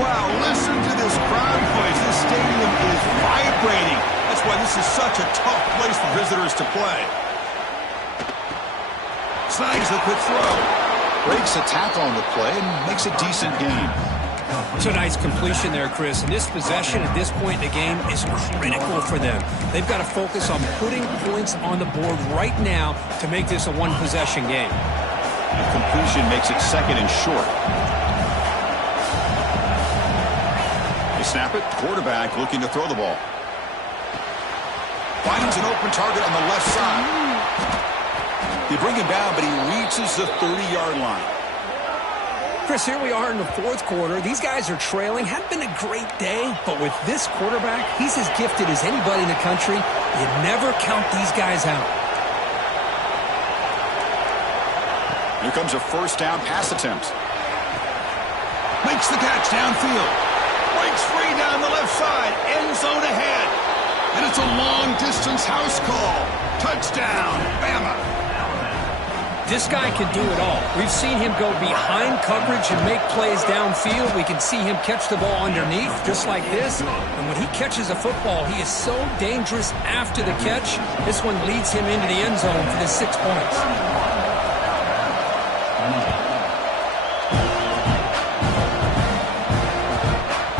Wow, listen to this crowd play This is such a tough place for visitors to play. Snags the quick throw. Breaks a tackle on the play and makes a decent gain. It's a nice completion there, Chris. And this possession at this point in the game is critical for them. They've got to focus on putting points on the board right now to make this a one-possession game. The completion makes it second and short. They snap it. Quarterback looking to throw the ball. Finds an open target on the left side. They bring him down, but he reaches the 30-yard line. Chris, here we are in the fourth quarter. These guys are trailing. Hadn't been a great day, but with this quarterback, he's as gifted as anybody in the country. You never count these guys out. Here comes a first down pass attempt. Makes the catch downfield. Breaks free down the left side. End zone ahead. And it's a long-distance house call. Touchdown, Bama. This guy can do it all. We've seen him go behind coverage and make plays downfield. We can see him catch the ball underneath, just like this. And when he catches a football, he is so dangerous after the catch. This one leads him into the end zone for the 6 points.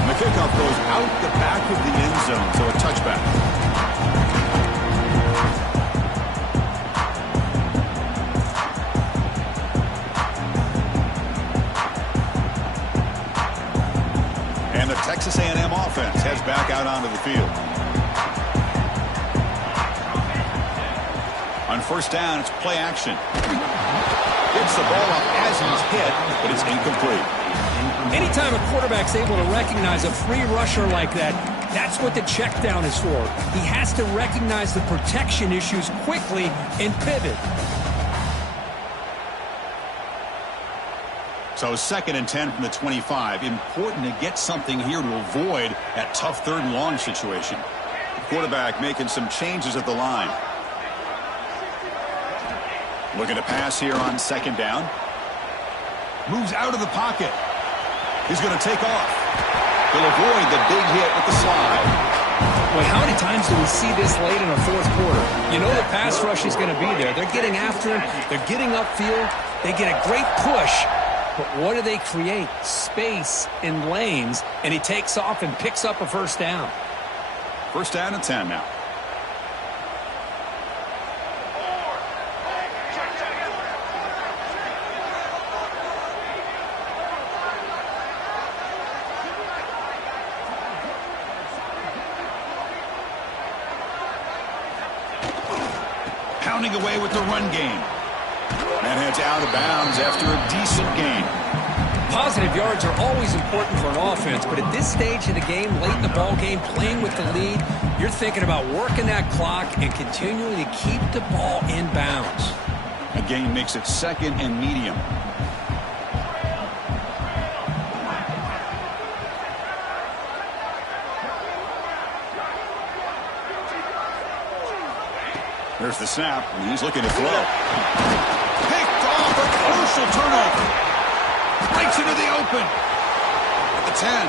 The kickoff goes out the back of the end zone, so a touchback. Texas A&M offense heads back out onto the field. On first down, it's play action. Gets the ball up as he's hit, but it's incomplete. Anytime a quarterback's able to recognize a free rusher like that, that's what the check down is for. He has to recognize the protection issues quickly and pivot. So 2nd and 10 from the 25. Important to get something here to avoid that tough 3rd and long situation. The quarterback making some changes at the line. Looking to pass here on 2nd down. Moves out of the pocket. He's going to take off. He'll avoid the big hit with the slide. Boy, how many times do we see this late in a fourth quarter? You know the pass rush is going to be there. They're getting after him. They're getting upfield. They get a great push. But what do they create? Space in lanes, and he takes off and picks up a first down. First down and 10 now. Pounding away with the run game. And heads out of bounds after a decent gain. Positive yards are always important for an offense, but at this stage of the game, late in the ball game, playing with the lead, you're thinking about working that clock and continuing to keep the ball in bounds. A gain makes it 2nd and medium. There's the snap, and he's looking to throw. Picked off, a crucial turnover. Breaks into the open. At the 10.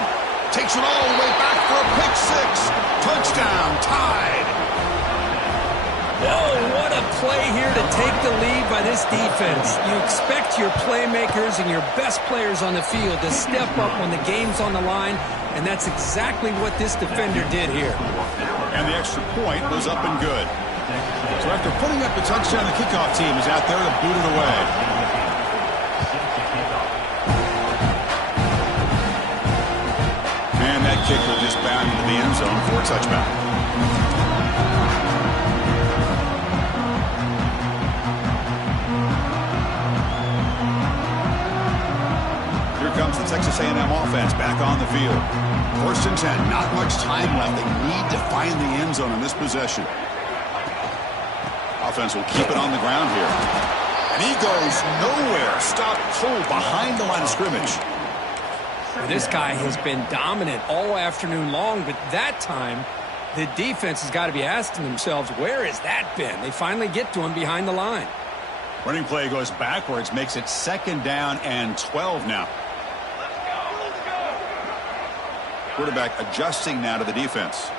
Takes it all the way back for a pick 6. Touchdown, tied. Whoa, what a play here to take the lead by this defense. You expect your playmakers and your best players on the field to step up when the game's on the line, and that's exactly what this defender did here. And the extra point was up and good. So after putting up the touchdown, the kickoff team is out there to boot it away. And that kicker just bound into the end zone for a touchback. Here comes the Texas A&M offense back on the field. 1st and 10, not much time left. They need to find the end zone in this possession. Offense will keep it on the ground here. And he goes nowhere. Stop cold behind the line of scrimmage. This guy has been dominant all afternoon long, but that time, the defense has got to be asking themselves, where has that been? They finally get to him behind the line. Running play goes backwards, makes it 2nd down and 12 now. Quarterback adjusting now to the defense.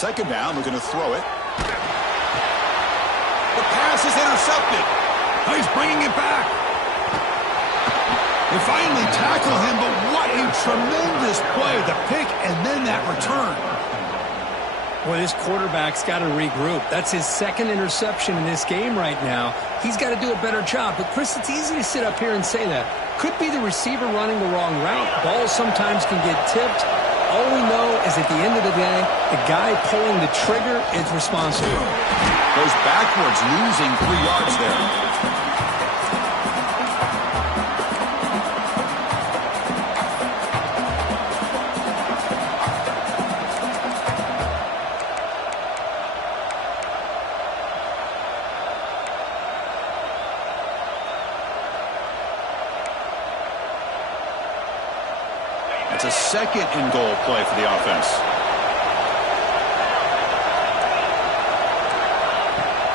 second down, looking to throw it. The pass is intercepted. Oh, he's bringing it back. They finally tackle him, but what a tremendous play. The pick and then that return. Boy, this quarterback's got to regroup. That's his second interception in this game right now. He's got to do a better job. But, Chris, it's easy to sit up here and say that. Could be the receiver running the wrong route. Balls sometimes can get tipped. All we know is at the end of the day, the guy pulling the trigger is responsible. Goes backwards, losing 3 yards there. It's a second and goal play for the offense.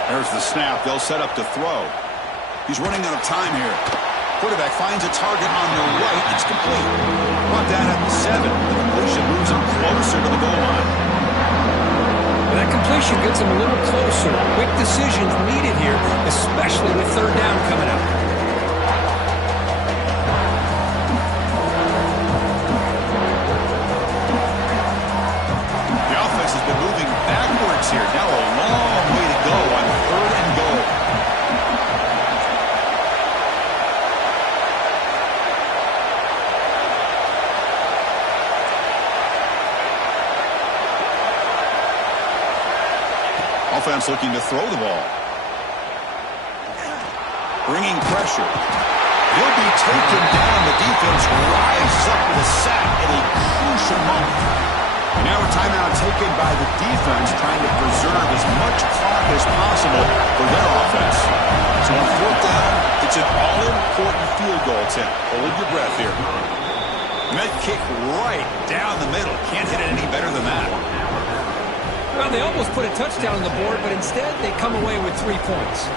There's the snap. They'll set up to throw. He's running out of time here. Quarterback finds a target on the right. It's complete. Brought down at the 7. The completion moves him closer to the goal line. That completion gets him a little closer. Quick decisions needed here, especially with third down coming up. Here. Now a long way to go on third and goal. Offense looking to throw the ball. Bringing pressure. He'll be taken down. The defense rises up with a sack at a crucial moment. Now a timeout taken by the defense, trying to preserve as much clock as possible for their offense. So on fourth down, it's an all-important field goal attempt. Hold your breath here. And that kick right down the middle. Can't hit it any better than that. Well, they almost put a touchdown on the board, but instead they come away with 3 points.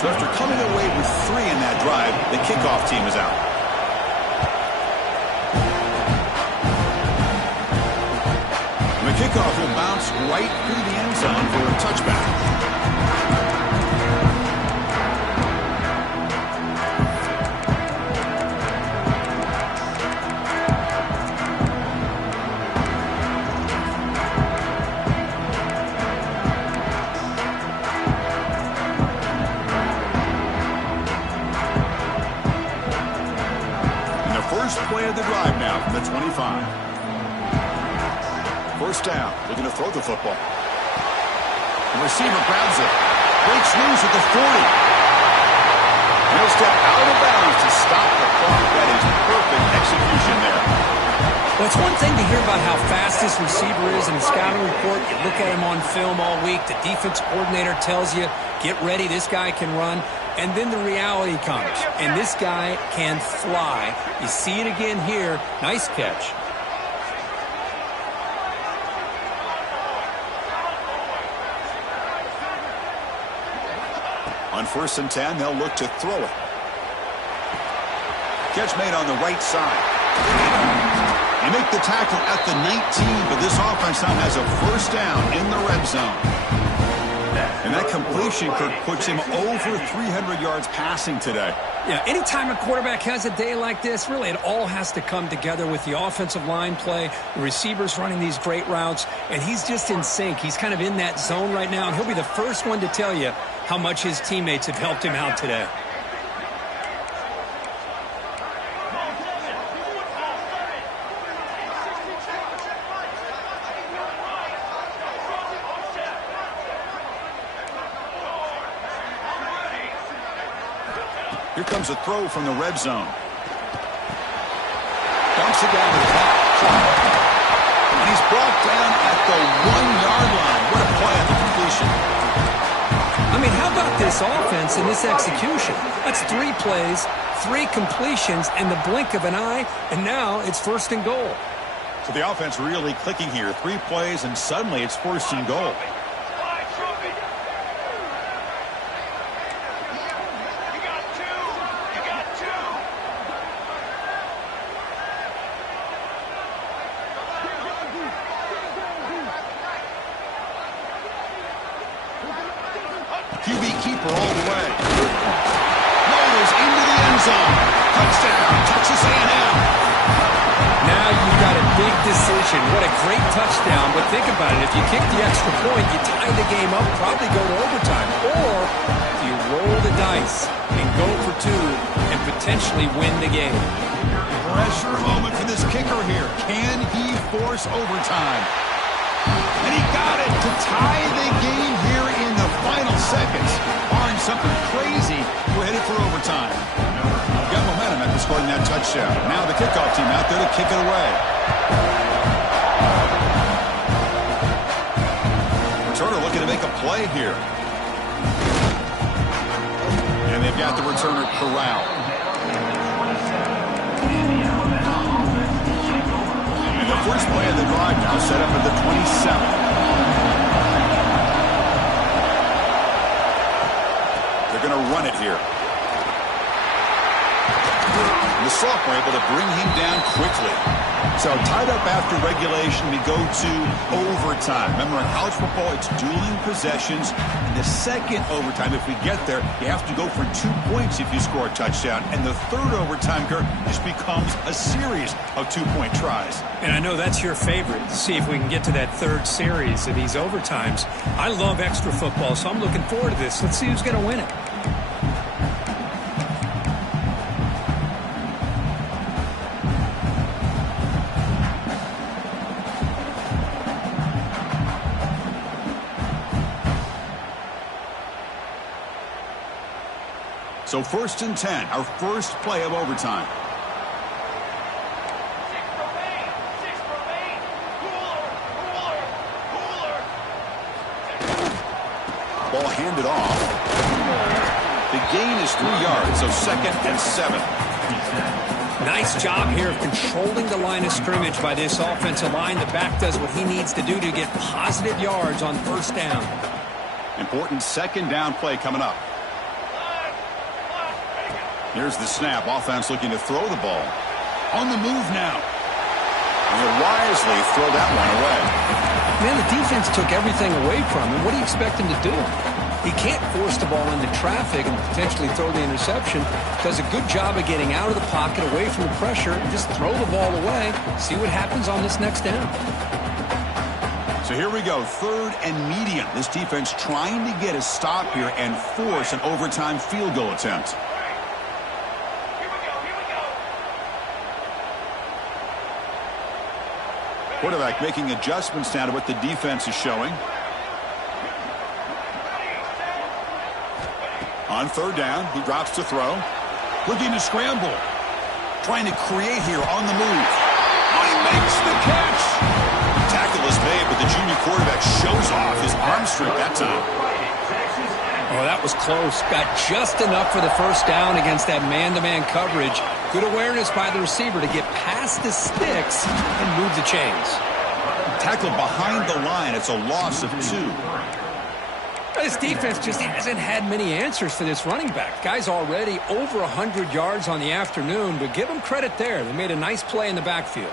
So after coming away with 3 in that drive, the kickoff team is out. The kickoff will bounce right through the end zone for a touchback. And the first play of the drive now from the 25. First down, looking to throw the football. The receiver grabs it, breaks loose at the 40. He'll step out of bounds to stop the clock. That is perfect execution there. Well, it's one thing to hear about how fast this receiver is in the scouting report. You look at him on film all week. The defense coordinator tells you, get ready, this guy can run. And then the reality comes, and this guy can fly. You see it again here. Nice catch. On 1st and 10, they'll look to throw it. Catch made on the right side. They make the tackle at the 19, but this offense now has a first down in the red zone. And that completion, Kirk, puts him over 300 yards passing today. Yeah, anytime a quarterback has a day like this, really it all has to come together with the offensive line play, the receivers running these great routes, and he's just in sync. He's kind of in that zone right now, and he'll be the first one to tell you how much his teammates have helped him out today. Here comes a throw from the red zone. Dumps it down to the clock. And he's brought down at the 1-yard line. What a play at the completion. I mean, how about this offense and this execution? That's 3 plays, 3 completions in the blink of an eye, and now it's 1st and goal. So the offense really clicking here. 3 plays, and suddenly it's 1st and goal. QB keeper all the way. Rolls into the end zone. Touchdown, Texas A&M. Now you've got a big decision. What a great touchdown. But think about it. If you kick the extra point, you tie the game up, probably go to overtime. Or do you roll the dice and go for two and potentially win the game? Pressure moment for this kicker here. Can he force overtime? And he got it to tie the game here in the final seconds. Barring something crazy, we're headed for overtime. Got momentum after scoring that touchdown. Now the kickoff team out there to kick it away. Returner looking to make a play here. And they've got the returner corralled. And the first play of the drive now set up at the 27. They're going to run it here. The sophomore able to bring him down quickly. So tied up after regulation, we go to overtime. Remember, in college football, it's dueling possessions. In the second overtime, if we get there, you have to go for 2 points if you score a touchdown. And the third overtime, Kurt, just becomes a series of 2-point tries. And I know that's your favorite, to see if we can get to that third series of these overtimes. I love extra football, so I'm looking forward to this. Let's see who's going to win it. So 1st and 10, our first play of overtime. Ball handed off. The gain is 3 yards, so 2nd and 7. Nice job here of controlling the line of scrimmage by this offensive line. The back does what he needs to do to get positive yards on first down. Important 2nd down play coming up. Here's the snap. Offense looking to throw the ball. On the move now. And he'll wisely throw that one away. Man, the defense took everything away from him. What do you expect him to do? He can't force the ball into traffic and potentially throw the interception. Does a good job of getting out of the pocket, away from the pressure, and just throw the ball away. See what happens on this next down. So here we go, 3rd and medium. This defense trying to get a stop here and force an overtime field goal attempt. Quarterback making adjustments now to what the defense is showing. On 3rd down, he drops to throw. Looking to scramble. Trying to create here on the move. Oh, he makes the catch. Tackle is made, but the junior quarterback shows off his arm strength that time. Oh, that was close. Got just enough for the first down against that man-to-man coverage. Good awareness by the receiver to get past the sticks and move the chains. Tackled behind the line. It's a loss of 2. This defense just hasn't had many answers for this running back. Guy's already over 100 yards on the afternoon, but give him credit there. They made a nice play in the backfield.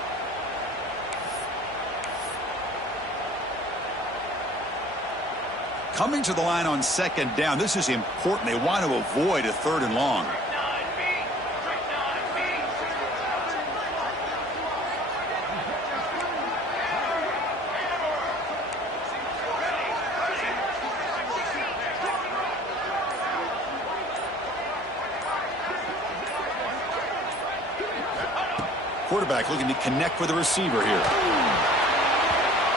Coming to the line on 2nd down. This is important. They want to avoid a 3rd and long. Quarterback looking to connect with the receiver here.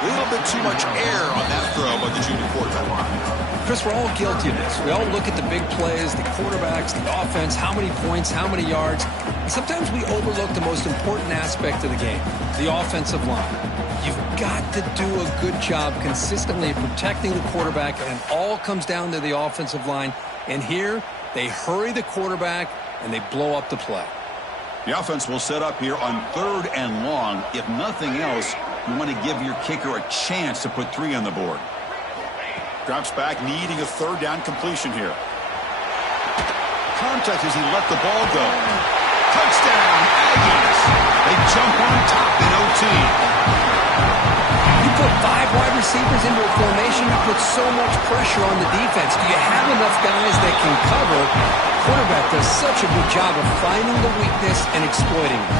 A little bit too much air on that throw by the junior quarterback. Chris, we're all guilty of this. We all look at the big plays, the quarterbacks, the offense, how many points, how many yards. And sometimes we overlook the most important aspect of the game, the offensive line. You've got to do a good job consistently protecting the quarterback, and it all comes down to the offensive line. And here, they hurry the quarterback, and they blow up the play. The offense will set up here on 3rd and long. If nothing else, you want to give your kicker a chance to put 3 on the board. Drops back, needing a 3rd down completion here. Contact as he let the ball go. Touchdown, Aggies. They jump on top in OT. You put 5 wide receivers into a formation, you put so much pressure on the defense. Do you have enough both guys that can cover. Quarterback does such a good job of finding the weakness and exploiting it.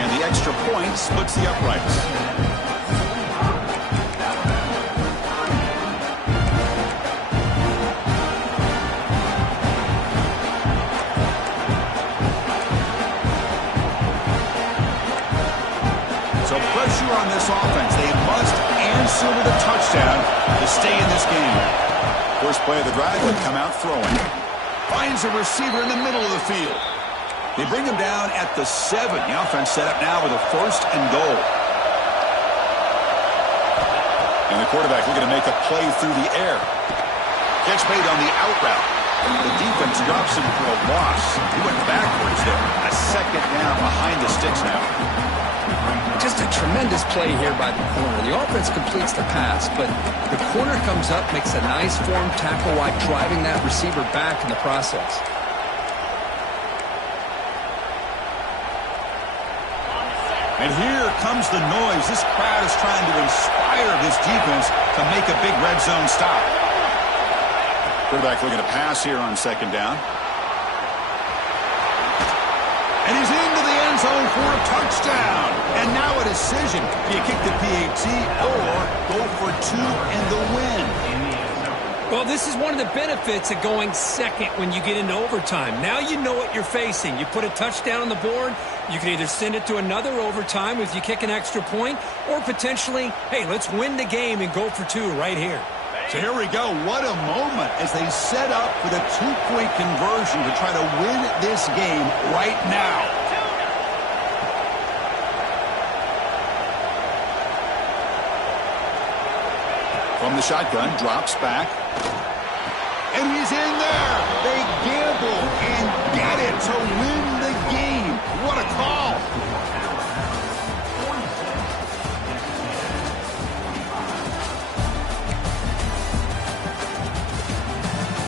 And the extra point splits the uprights. So pressure on this offense. They must answer with a touchdown to stay in this game. First play of the drive would come out throwing. Finds a receiver in the middle of the field. They bring him down at the 7. The offense set up now with a 1st and goal. And the quarterback looking to make a play through the air. Catch made on the out route. The defense drops him for a loss. He went backwards there. A 2nd down behind the sticks now. Just a tremendous play here by the corner. The offense completes the pass, but the corner comes up, makes a nice form tackle while driving that receiver back in the process. And here comes the noise. This crowd is trying to inspire this defense to make a big red zone stop. Quarterback looking to pass here on 2nd down. And he's into the end zone for a touchdown. And now a decision. Do you kick the PAT or go for 2 and the win? Well, this is one of the benefits of going second when you get into overtime. Now you know what you're facing. You put a touchdown on the board, you can either send it to another overtime if you kick an extra point, or potentially, hey, let's win the game and go for 2 right here. So here we go. What a moment as they set up for the 2-point conversion to try to win this game right now. From the shotgun, drops back. And he's in there.